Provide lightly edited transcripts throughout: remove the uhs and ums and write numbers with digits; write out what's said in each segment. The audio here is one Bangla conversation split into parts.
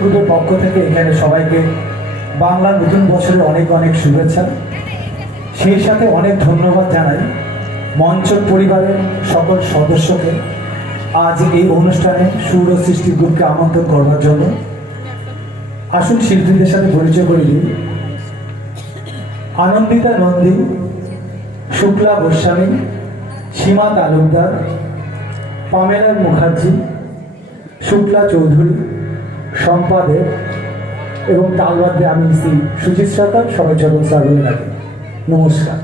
গ্রুপের পক্ষ থেকে এখানে সবাইকে বাংলা নতুন বছরে অনেক অনেক শুভেচ্ছা। সেই সাথে অনেক ধন্যবাদ জানাই মঞ্চ পরিবারের সকল সদস্যকে আজ এই অনুষ্ঠানে সুর ও সৃষ্টি গ্রুপকে আমন্ত্রণ করবার জন্য। আসুন শিল্পীদের সাথে পরিচয় করে দিই। আনন্দিতা নন্দী, শুক্লা গোস্বামী, সীমা তালুকদার, পামেলা মুখার্জি, শুক্লা চৌধুরী, শম্পা দেব এবং তালবাদ্যে আমি শ্রী সুজিত সরকার। সবাই চরণ স্যার বলে রাখি নমস্কার।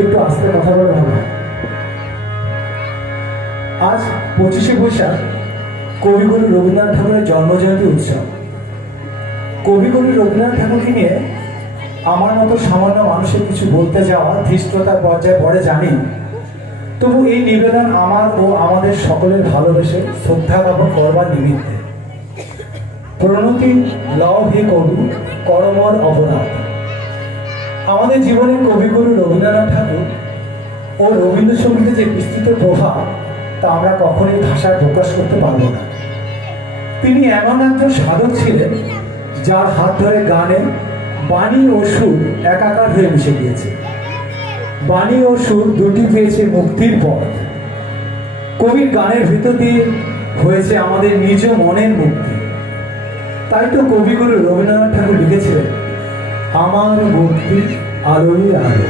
একটু আস্তে কথা বলে ভালো। আজ 25শে বৈশাখ কবিগুরু রবীন্দ্রনাথ ঠাকুরের জন্মজয়ন্তী উৎসব। কবিগুরু রবীন্দ্রনাথ ঠাকুরকে নিয়ে আমার মতো সামান্য মানুষের কিছু বলতে যাওয়া ধৃষ্টতার পর্যায়ে পড়ে জানি, তবু এই নিবেদন আমার ও আমাদের সকলের ভালোবেসে শ্রদ্ধা জ্ঞাপন করবার নিমিত্তে। প্রণতি লও হে কবি করমর অপরাধ। আমাদের জীবনের কবিগুরু রবীন্দ্রনাথ ঠাকুর ও রবীন্দ্রসঙ্গীতের যে বিস্তৃত প্রভাব তা আমরা কখনোই ভাষায় প্রকাশ করতে পারব না। তিনি এমন একজন সাধক ছিলেন যার হাত ধরে গানে বাণী ও সুর একাকার হয়ে মিশে গিয়েছে। বাণী ও সুর দুটি পেয়েছে মুক্তির পথ। কবির গানের ভিতর দিয়ে হয়েছে আমাদের নিজ মনের মুক্তি। তাই তো কবিগুরু রবীন্দ্রনাথ ঠাকুর লিখেছিলেন, আমার মুক্তি আলোয় আলো।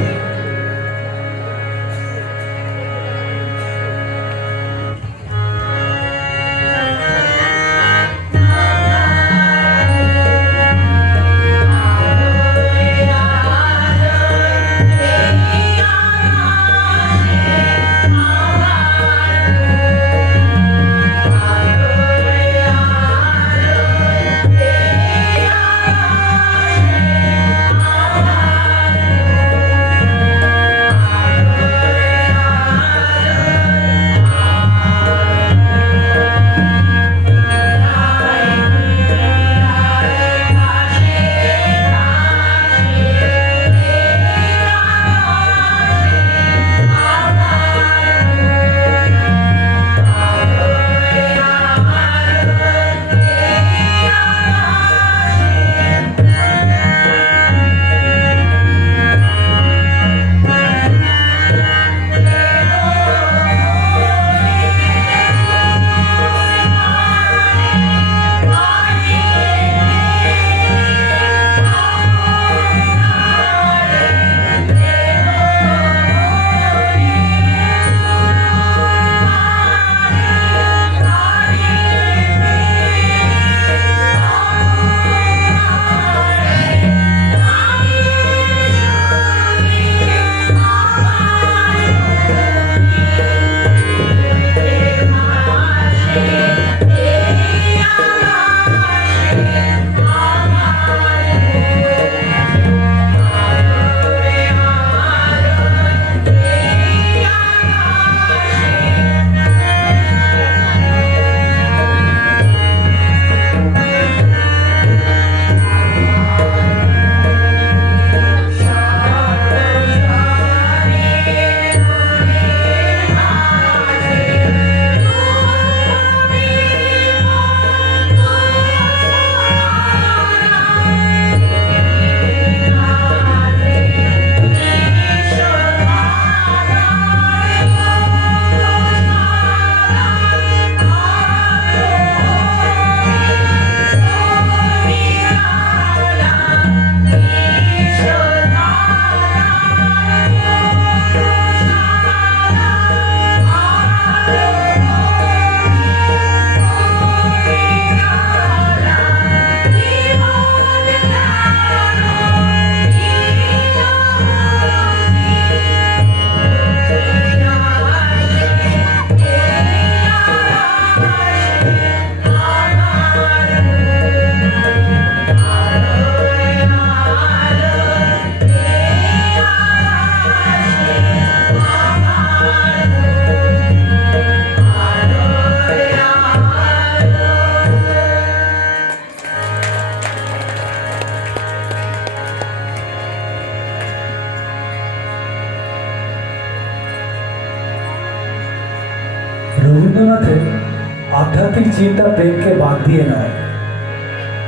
চিন্তা প্রেমকে বাদ দিয়ে নয়।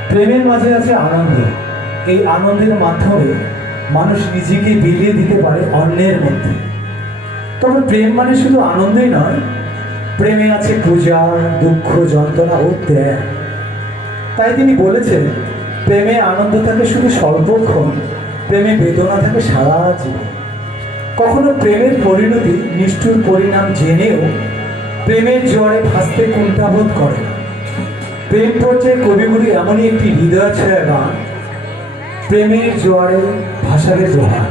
প্রেমের মাঝে আছে আনন্দ। এই আনন্দের মাধ্যমে মানুষ নিজেকে বিলিয়ে দিতে পারে অন্যের মধ্যে। তবে প্রেম মানে শুধু আনন্দই নয়, প্রেমে আছে পূজা, দুঃখ, যন্ত্রণা ও ত্যাগ। তাই তিনি বলেছেন, প্রেমে আনন্দ থাকে শুধু স্বল্পক্ষণ, প্রেমে বেদনা থাকে সারা জীবন। কখনো প্রেমের পরিণতি নিষ্ঠুর পরিণাম জেনেও প্রেমের জোয়ারে ভাসতে কুণ্ঠাবোধ করে। প্রেম পর্যায়ে কবিগুরু এমনই একটি হৃদয় ছায়া গান, প্রেমের জোয়ারে ভাসাবে দোহার।